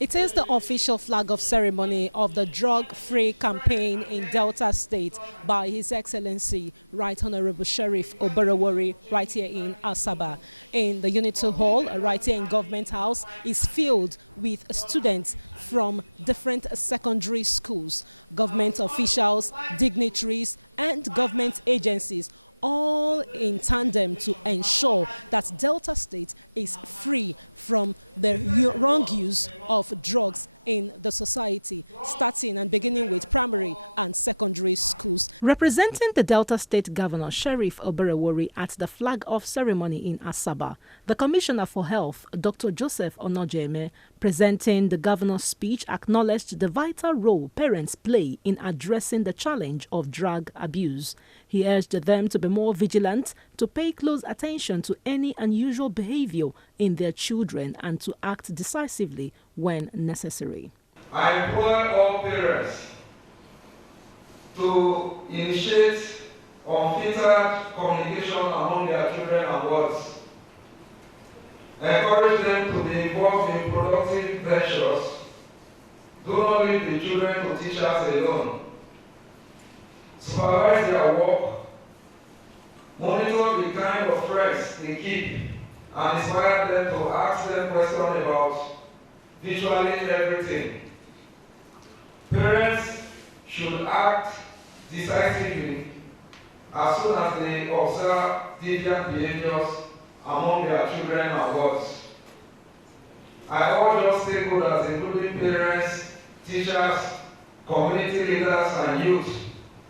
It is the official flag of ceremony of the drug-free campaign in Delta State by His Excellency Right Honorable Sheriff Oborevwori right here in Asaba. In the Unity Hall, right here in Government House, is filled with students from different secondary schools, government officials, dignitaries, and government agencies, all in tandem to ensure that Delta State is free from the wrong use of drugs in the society, starting and beginning with primary and secondary schools. Representing the Delta State Governor Sheriff Oborevwori at the flag-off ceremony in Asaba, the Commissioner for Health, Dr. Joseph Onojeme, presenting the governor's speech, acknowledged the vital role parents play in addressing the challenge of drug abuse. He urged them to be more vigilant, to pay close attention to any unusual behavior in their children and to act decisively when necessary. I implore all parents to initiate unfiltered communication among their children and words. Encourage them to be involved in productive ventures. Do not leave the children to teachers alone. Supervise their work. Monitor the kind of friends they keep and inspire them to ask them questions about virtually everything. Parents should act decisively as soon as they observe deviant behaviors among their children and wards. I urge all stakeholders, including parents, teachers, community leaders, and youth,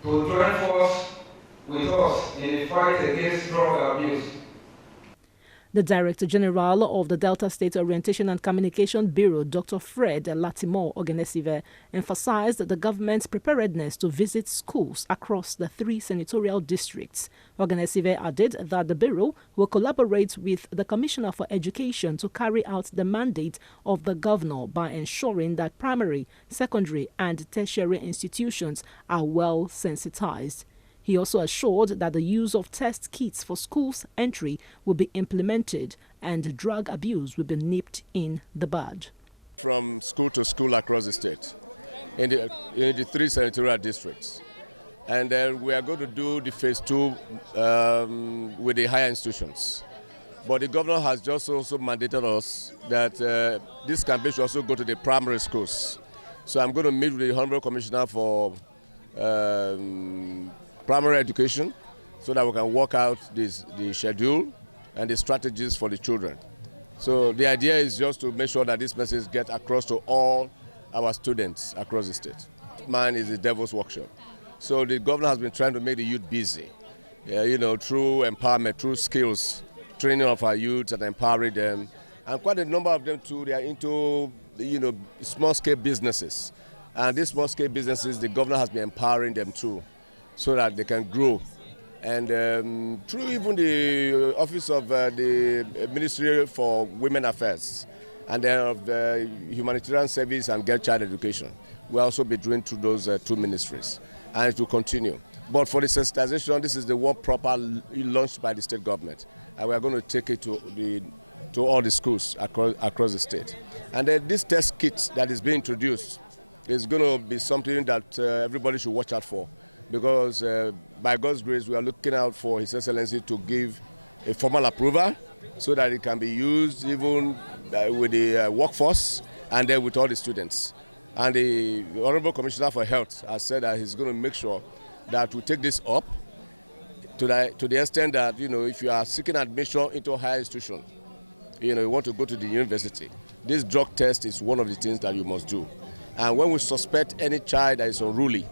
to join force with us in the fight against drug abuse. The Director General of the Delta State Orientation and Communication Bureau, Dr. Fred Latimo Ogenesive, emphasized the government's preparedness to visit schools across the 3 senatorial districts. Ogenesive added that the Bureau will collaborate with the Commissioner for Education to carry out the mandate of the governor by ensuring that primary, secondary, and tertiary institutions are well sensitized. He also assured that the use of test kits for schools entry will be implemented and drug abuse will be nipped in the bud. From school to school across the state, in the 3 senatorial districts. And then we are going to do the phase 2 with the higher institutions. But the governor has just also mandated us that this campaign should also go to the primary schools. So I'm going to meet with the Honorable Commissioner for primary education so that we can work out the schedule and the strategies for the children. So the idea is just to make sure that this message gets across to all our students across the state. Mine is the devil's workshop. So the governor has been trying to make the youth busy, through empowerment, through skills, training of our youth and empowering them. And quite a number of them too, they are into, small-scale businesses. And these small-scale businesses, the governor has been empowering them too, so that they can grow. And through even the Office of the Ministry for Women Affairs and then of the Humanitarian Service and Girl Child Education, we'll also be doing through those 2 ministries. And it will continue. But for the sensitization, this is the one proper launched by the state government. And we are going to take it to all the schools across the state. And then this test kit that is being introduced is going to be something that everybody should watch out for. Because by God's grace, we are looking out for His Excellency to give a formal approval so that it can be used even with the workforce and then with all the students. And the Honorable Commissioner for Health has said that he's going to make sure that we take this up to the extent that, if you are seeking admission into a higher institution, you want to go to the university, this drug test is one of the things that you must do. And when we suspect any child that is unruly,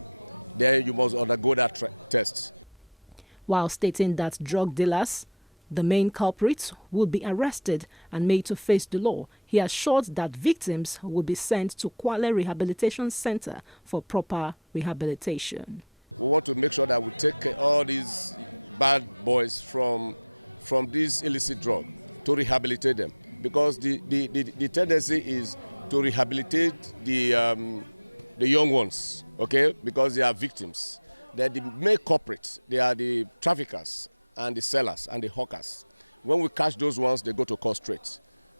then you must undergo that test. While stating that drug dealers, the main culprits, will be arrested and made to face the law, he assured that victims will be sent to Kwale Rehabilitation Center for proper rehabilitation. We want to make sure that we take all these bad boys from this illicit drug to rehabilitate them, because the tendency is to rehabilitate the young ones, okay, because they are victims. They're the main culprits. They are the traffickers and the sellers and the hawkers. When we catch those ones, they go to court straight.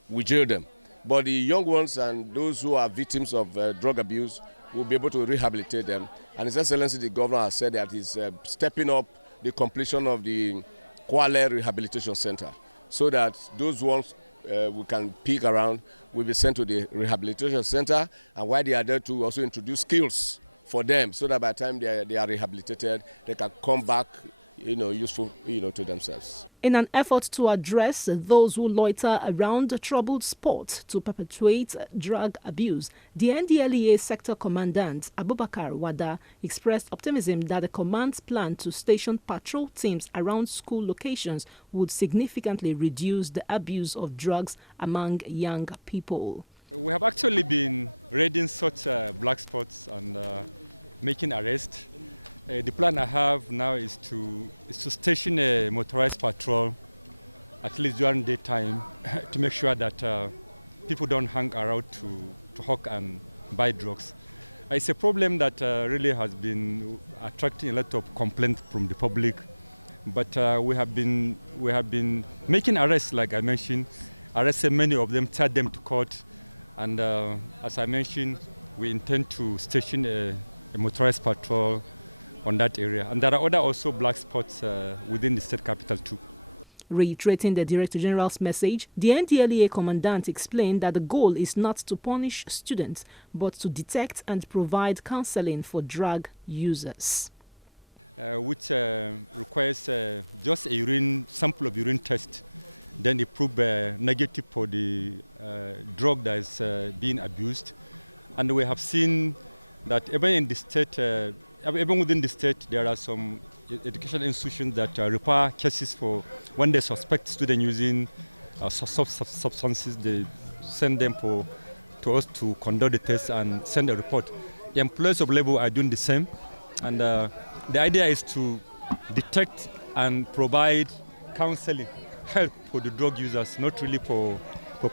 We jail them. But the young ones and those who are victims of drug abuse will be able to rehabilitate them. And His Excellency the Governor has said that he's stepping up the completion of the Kwale Rehabilitation Center so that those ones we can pick around will be sent to the rehabilitation center, and while they are there to also introduce skills for them so that by the time they are rehabilitated, they can come back useful to themselves. In an effort to address those who loiter around troubled spots to perpetuate drug abuse, the NDLEA Sector Commandant Abubakar Wada expressed optimism that the command's plan to station patrol teams around school locations would significantly reduce the abuse of drugs among young people. We have actually been raiding such black spots and making arrests. The plan I have now is to station a motorized patrol, at least during daytime, to make sure that people don't hang around to hawk and buy drugs. It's a problem that really has been attracting a lot of complaints from the public, but we have been making arrests, like I mentioned, arrested many of them, tied them to court, and as I mentioned, we intend to station a motorized patrol on that area. And there are other also black spots within the state capital too. Reiterating the Director General's message, the NDLEA Commandant explained that the goal is not to punish students, but to detect and provide counseling for drug users. Which requires just a sample of urine test, then it proves negative for the drug that is being abused. And we have seen that even in the state, even within the state, there are some educational institutions that require cases for when they suspect students using substances. They send them to us to conduct the test and send a report. The employers of labor are doing the same, and the idea is to detect and provide counseling, help for the drug users, not really for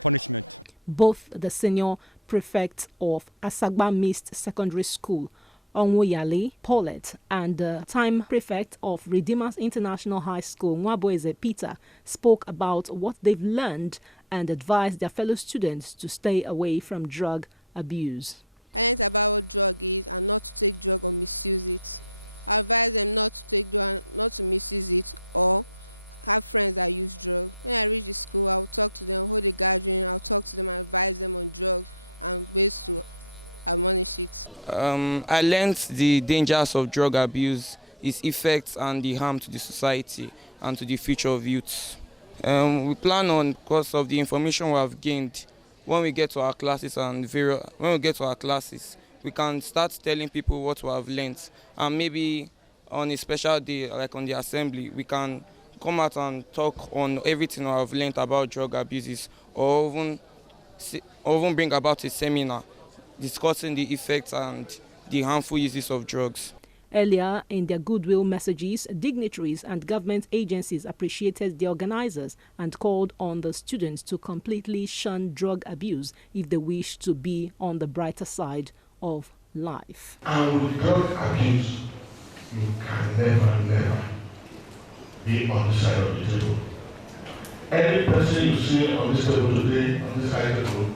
punishment. Both the senior prefect of Asagba Mixed Secondary School, Onwoyale Paulette, and the time prefect of Redeemers International High School, Nwaboeze Peter, spoke about what they've learned and advised their fellow students to stay away from drug abuse. I learned about what drug is and not to take drug or misuse it. I advise them not to take drug, not to misuse it, or have friends that use drugs. When I reach the school, I'll talk to them, hold a gathering, I'll talk to them and advise them on drugs and ways to admonish it. I learned the dangers of drug abuse, its effects and the harm to the society and to the future of youth. We plan on, because of the information we have gained, when we get to our classes we can start telling people what we have learned, and maybe on a special day, like on the assembly, we can come out and talk on everything we have learned about drug abuses, or even bring about a seminar discussing the effects and the harmful uses of drugs. Earlier, in their goodwill messages, dignitaries and government agencies appreciated the organizers and called on the students to completely shun drug abuse if they wish to be on the brighter side of life. And with drug abuse, you can never be on the side of the table. Any person you see on this table today, on this side of the table,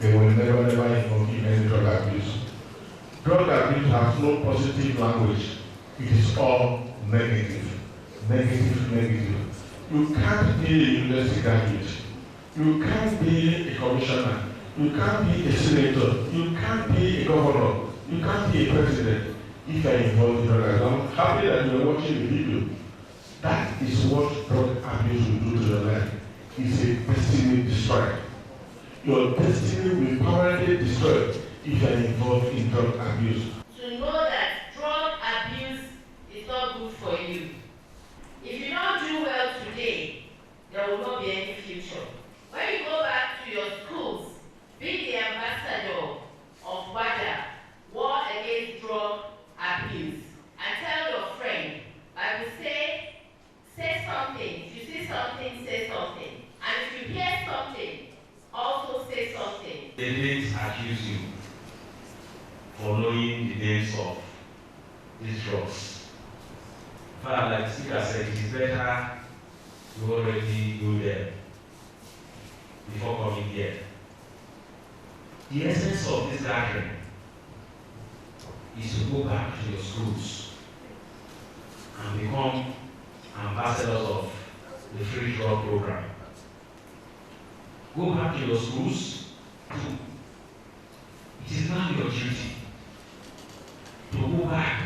they will never involve in any drug abuse. Drug abuse has no positive language. It is all negative. You can't be a university graduate. You can't be a commissioner. You can't be a senator. You can't be a governor. You can't be a president if you are involved in drug abuse. I'm happy that you are watching the video. That is what drug abuse will do to your life. It's a destiny destroyer. Your destiny will permanently destroyed if you are involved in drug abuse. To know that drug abuse is not good for you. If you don't do well today, there will not be any future. When you go back to your schools, be the ambassador of WADA, War Against Drug Abuse, and tell your friend, I will say something. If you see something, say something. And if you hear something, also say something. They didn't accuse you for knowing the names of these drugs. In fact, like the speaker said, it is better you already go there before coming here. The essence of this gathering is to go back to your schools and become ambassadors of the free drug program. Go back to your schools. It is now your duty to go back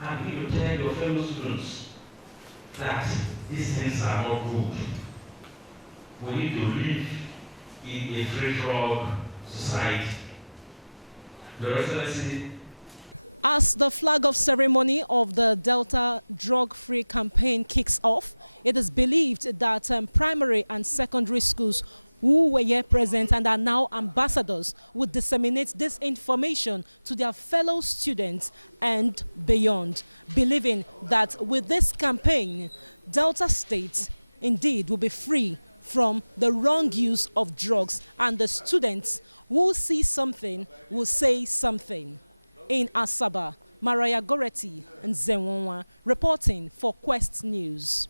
and begin to tell your fellow students that these things are not good. We need to live in a free drug society. Your Excellency, as the flag of ceremony of the Delta drug-free campaign kicks off, it is believed that primary and secondary schools who were here present and are now ambassadors would disseminate this information to their fellow students and beyond, believing that with this campaign, Delta State indeed will be free from the wrong use of drugs, and the students who see something will say something. In Asaba, Mariah Goretti and Zenwonwa reporting for Quest News.